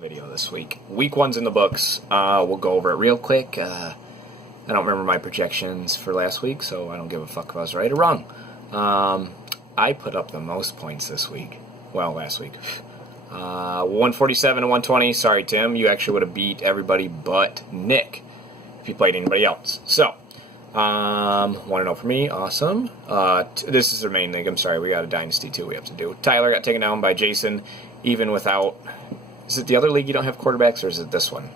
video this week. Week 1's in the books. We'll go over it real quick. I don't remember my projections for last week, so I don't give a fuck if I was right or wrong. I put up the most points this week. Well, last week. 147 to 120. Sorry, Tim. You actually would have beat everybody but Nick if you played anybody else. So, 1-0 for me. Awesome. This is the main league. I'm sorry. We got a Dynasty, too, we have to do. Tyler got taken down by Jason, even without... Is it the other league you don't have quarterbacks, or is it this one?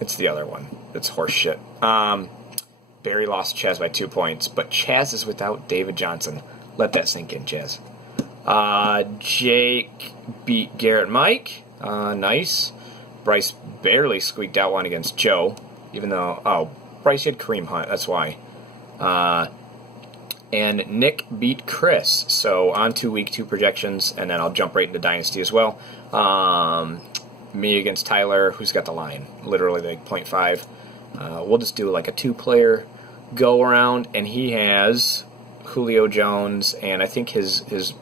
It's the other one. It's horse shit. Barry lost Chaz by 2 points, but Chaz is without David Johnson. Let that sink in, Chaz. Jake beat Garrett Mike. Nice. Bryce barely squeaked out one against Joe, even though... Oh, Bryce had Kareem Hunt. That's why. And Nick beat Chris. So on to week 2 projections, and then I'll jump right into Dynasty as well. Me against Tyler, who's got the line? Literally like 0.5. We'll just do like a 2-player go-around, and he has Julio Jones, and I think his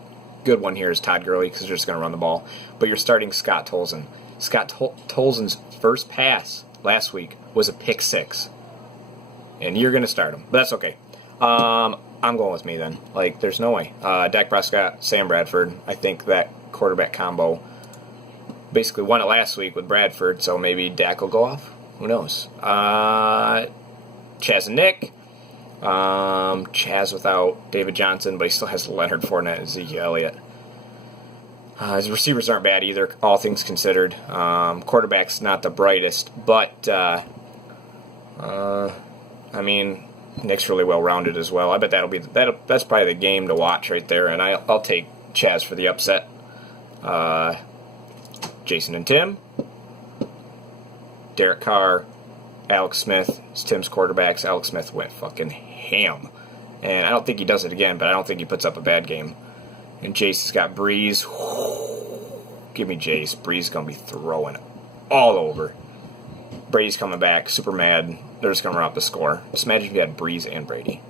good one here is Todd Gurley, because they're just going to run the ball. But you're starting Scott Tolzien. Scott Tolzien's first pass last week was a pick 6. And you're going to start him. But that's okay. I'm going with me then. Like, there's no way. Dak Prescott, Sam Bradford. I think that quarterback combo basically won it last week with Bradford, so maybe Dak will go off. Who knows? Chaz and Nick. Chaz without David Johnson, but he still has Leonard Fournette and Zeke Elliott. His receivers aren't bad either, all things considered. Quarterback's not the brightest, but, I mean... Nick's really well-rounded as well. I bet that's probably the game to watch right there, and I'll take Chaz for the upset. Jason and Tim. Derek Carr. Alex Smith. It's Tim's quarterbacks. Alex Smith went fucking ham. And I don't think he does it again, but I don't think he puts up a bad game. And Jace has got Breeze. Give me Jace. Breeze is going to be throwing all over. Brady's coming back, super mad. They're just going to run up the score. Just imagine if you had Breeze and Brady.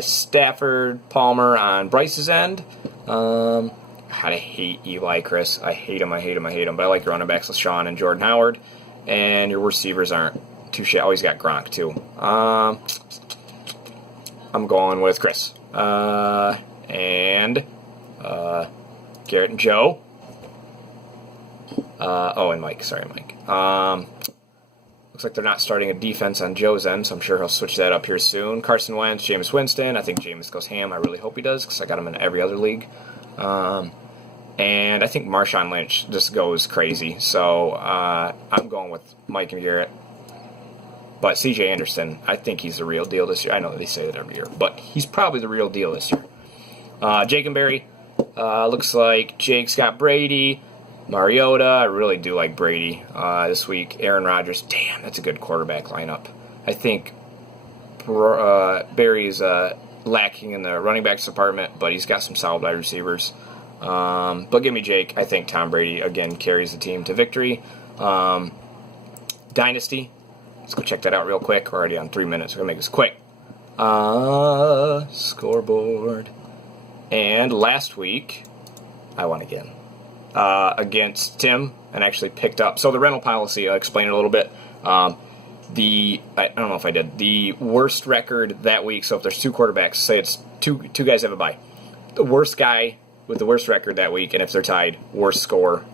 Stafford, Palmer on Bryce's end. I hate Eli, Chris. I hate him. But I like your running backs, LaShawn and Jordan Howard. And your receivers aren't too shit. Oh, he's got Gronk, too. I'm going with Chris. And Garrett and Joe. And Mike. Sorry, Mike. Looks like they're not starting a defense on Joe's end, so I'm sure he'll switch that up here soon. Carson Wentz, Jameis Winston. I think Jameis goes ham. I really hope he does, because I got him in every other league. And I think Marshawn Lynch just goes crazy. So I'm going with Mike and Garrett. But C.J. Anderson, I think he's the real deal this year. I know they say that every year, but he's probably the real deal this year. Jake and Barry. Looks like Jake's got Brady. Mariota, I really do like Brady this week. Aaron Rodgers, damn, that's a good quarterback lineup. I think Barry is lacking in the running backs department, but he's got some solid wide receivers. But give me Jake. I think Tom Brady, again, carries the team to victory. Dynasty, let's go check that out real quick. We're already on 3 minutes. We're going to make this quick. Scoreboard. And last week, I won again. Against Tim, and actually picked up. So the rental policy, I'll explain it a little bit. I don't know if I did. The worst record that week, so if there's 2 quarterbacks, say it's two guys have a bye. The worst guy with the worst record that week, and if they're tied, worst scoring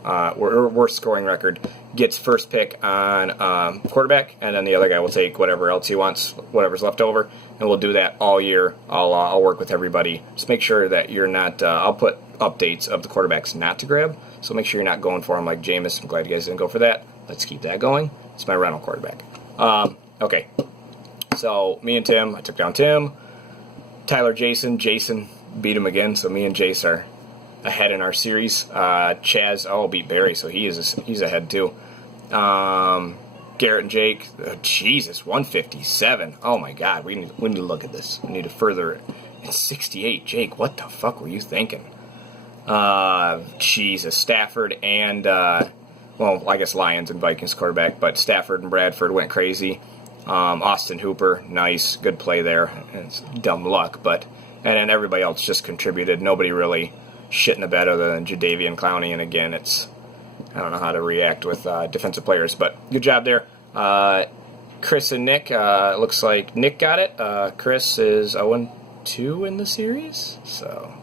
record, gets first pick on quarterback, and then the other guy will take whatever else he wants, whatever's left over, and we'll do that all year. I'll work with everybody. Just make sure that you're not, I'll put updates of the quarterbacks not to grab, so make sure you're not going for them like Jameis. I'm glad you guys didn't go for that. Let's keep that going. It's my rental quarterback. Okay, so me and Tim, I took down Tim. Tyler, Jason beat him again, so me and Jace are ahead in our series. Chaz, beat Barry, so he's ahead too. Garrett and Jake, Jesus, 157. Oh my God, we need to look at this. We need to further it. It's 68. Jake, what the fuck were you thinking? Jesus, Stafford and, I guess Lions and Vikings quarterback, but Stafford and Bradford went crazy. Austin Hooper, nice, good play there. It's dumb luck, and then everybody else just contributed. Nobody really shit in the bed other than Jadeveon Clowney, and again, it's I don't know how to react with defensive players, but good job there. Chris and Nick, looks like Nick got it. Chris is 0-2 in the series, so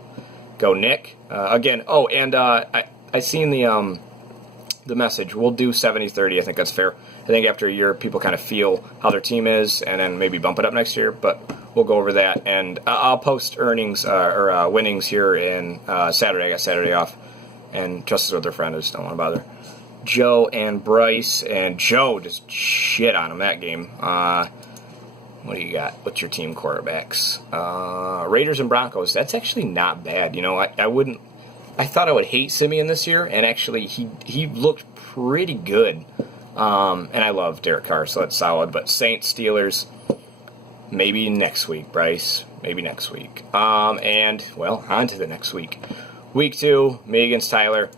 go Nick. Again, and I seen the message. We'll do 70-30. I think that's fair. I think after a year, people kind of feel how their team is, and then maybe bump it up next year, but we'll go over that. And I'll post earnings or winnings here in Saturday. I got Saturday off, and Justice with their friend. I just don't want to bother Joe and Bryce, and Joe just shit on him that game. What do you got? What's your team quarterbacks? Raiders and Broncos. That's actually not bad. You know, I thought I would hate Simeon this year, and actually he looked pretty good. And I love Derek Carr, so that's solid. But Saints, Steelers, maybe next week, Bryce. Maybe next week. And, well, on to the next week. Week 2, me against Tyler.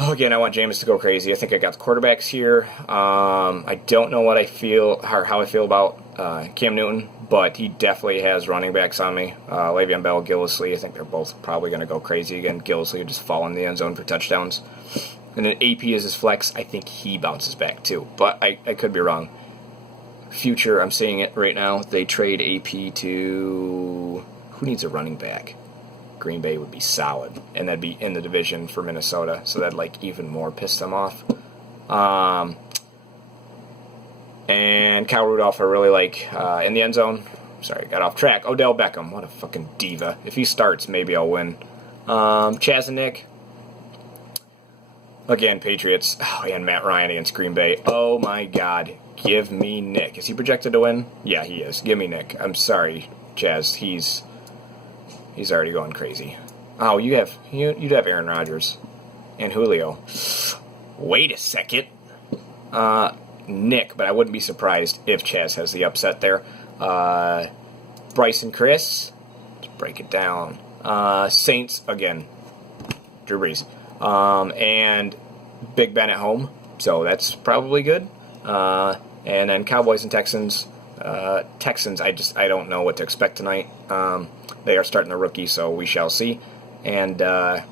Oh, again, I want Jameis to go crazy. I think I got the quarterbacks here. I don't know what I feel, how I feel about Cam Newton, but he definitely has running backs on me. Le'Veon Bell, Gillislee, I think they're both probably going to go crazy again. Gillislee would just fall in the end zone for touchdowns. And then AP is his flex. I think he bounces back too, but I could be wrong. Future, I'm seeing it right now. They trade AP to... Who needs a running back? Green Bay would be solid, and that'd be in the division for Minnesota, so that'd like even more piss them off. And Kyle Rudolph I really like in the end zone. Sorry, got off track. Odell Beckham, what a fucking diva. If he starts, maybe I'll win. Chaz and Nick. Again, Patriots. Oh, and Matt Ryan against Green Bay. Oh my God, give me Nick. Is he projected to win? Yeah, he is. Give me Nick. I'm sorry, Chaz. He's already going crazy. Oh, you'd have Aaron Rodgers and Julio. Wait a second. Nick, but I wouldn't be surprised if Chaz has the upset there. Bryce and Chris. Let's break it down. Saints, again. Drew Brees. And Big Ben at home. So that's probably good. And then Cowboys and Texans. Texans, I don't know what to expect tonight. They are starting the rookie, so we shall see. And Dak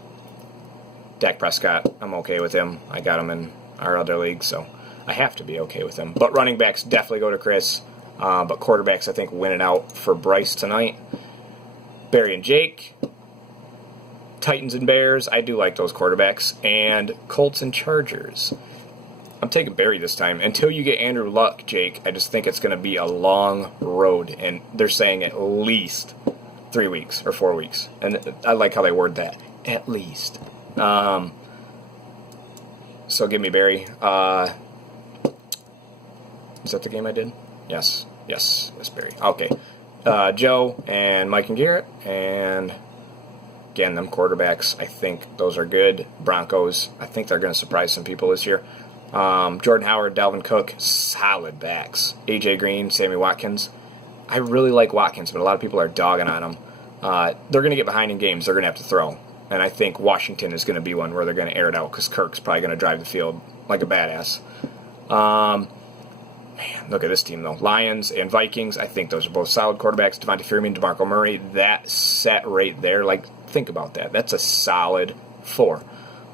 Prescott, I'm okay with him. I got him in our other league, so I have to be okay with him. But running backs definitely go to Chris. But quarterbacks, I think, win it out for Bryce tonight. Barry and Jake. Titans and Bears, I do like those quarterbacks. And Colts and Chargers. I'm taking Barry this time. Until you get Andrew Luck, Jake, I just think it's going to be a long road. And they're saying at least 3 weeks or 4 weeks. And I like how they word that. At least. So give me Barry. Is that the game I did? Yes, Barry. Okay. Joe and Mike and Garrett. And again, them quarterbacks, I think those are good. Broncos, I think they're going to surprise some people this year. Jordan Howard, Dalvin Cook, solid backs. AJ Green, Sammy Watkins. I really like Watkins, but a lot of people are dogging on him. They're going to get behind in games. They're going to have to throw. And I think Washington is going to be one where they're going to air it out because Kirk's probably going to drive the field like a badass. Man, look at this team, though. Lions and Vikings, I think those are both solid quarterbacks. Devontae Freeman, DeMarco Murray, that set right there, like, think about that. That's a solid 4.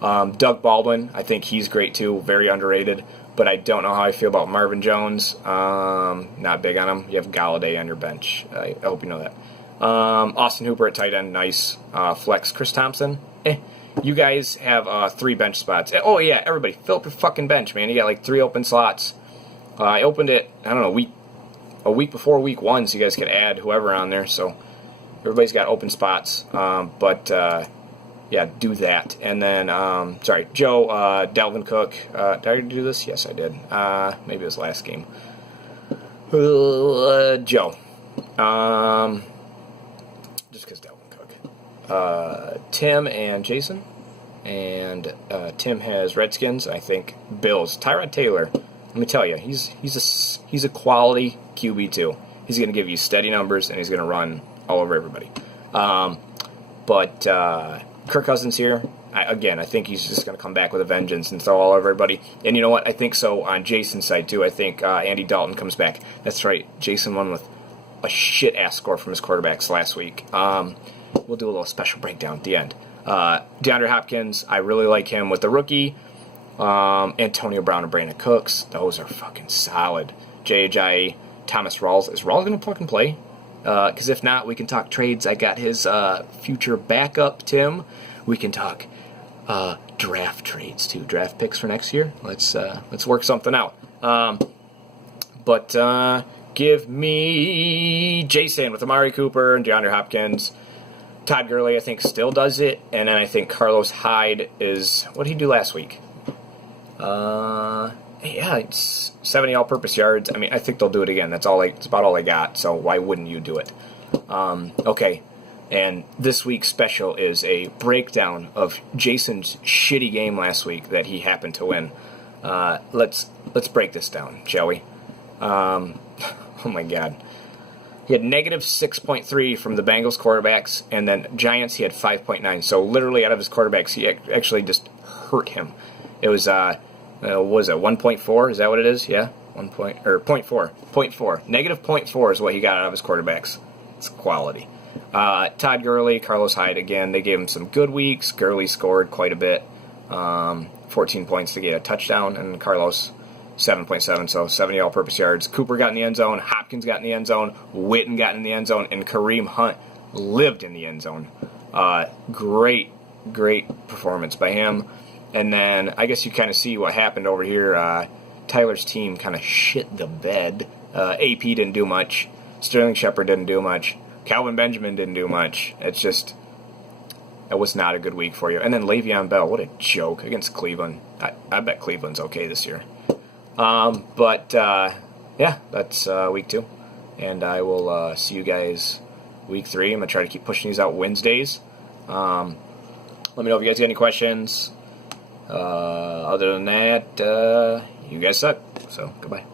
Doug Baldwin, I think he's great too, very underrated, but I don't know how I feel about Marvin Jones. Not big on him. You have Galladay on your bench. I hope you know that. Austin Hooper at tight end, nice. Flex. Chris Thompson, You guys have 3 bench spots. Oh, yeah, everybody, fill up your fucking bench, man. You got like 3 open slots. I opened it, I don't know, a week before week 1, so you guys could add whoever on there, so everybody's got open spots. Yeah, do that. And then, sorry, Joe, Dalvin Cook. Did I already do this? Yes, I did. Maybe it was last game. Joe. Just because Dalvin Cook. Tim and Jason. And Tim has Redskins. I think Bills. Tyrod Taylor. Let me tell you, he's a quality QB too. He's going to give you steady numbers, and he's going to run all over everybody. But Kirk Cousins here, I think he's just going to come back with a vengeance and throw all over everybody. And you know what? I think so on Jason's side, too. I think Andy Dalton comes back. That's right. Jason won with a shit-ass score from his quarterbacks last week. We'll do a little special breakdown at the end. DeAndre Hopkins, I really like him with the rookie. Antonio Brown and Brandon Cooks, those are fucking solid. J.J. Thomas Rawls. Is Rawls going to fucking play? Because if not, we can talk trades. I got his future backup, Tim. We can talk draft trades, too. Draft picks for next year. Let's work something out. But give me Jason with Amari Cooper and DeAndre Hopkins. Todd Gurley, I think, still does it. And then I think Carlos Hyde is... What did he do last week? Yeah, it's 70 all-purpose yards. I mean, I think they'll do it again. That's about all I got, so why wouldn't you do it? Okay, and this week's special is a breakdown of Jason's shitty game last week that he happened to win. Let's break this down, shall we? Oh my God. He had negative 6.3 from the Bengals quarterbacks, and then Giants he had 5.9. So literally out of his quarterbacks, he actually just hurt him. It was what was it, 1.4? Is that what it is? Yeah, 0.4. 0.4. Negative 0.4 is what he got out of his quarterbacks. It's quality. Todd Gurley, Carlos Hyde, again, they gave him some good weeks. Gurley scored quite a bit. 14 points to get a touchdown, and Carlos 7.7, so 70 all-purpose yards. Cooper got in the end zone, Hopkins got in the end zone, Witten got in the end zone, and Kareem Hunt lived in the end zone. Great performance by him. And then I guess you kind of see what happened over here. Tyler's team kind of shit the bed. AP didn't do much. Sterling Shepard didn't do much. Calvin Benjamin didn't do much. It was not a good week for you. And then Le'Veon Bell, what a joke against Cleveland. I bet Cleveland's okay this year. Yeah, that's week 2. And I will see you guys week 3. I'm going to try to keep pushing these out Wednesdays. Let me know if you guys got any questions. Other than that, you guys suck. So, goodbye.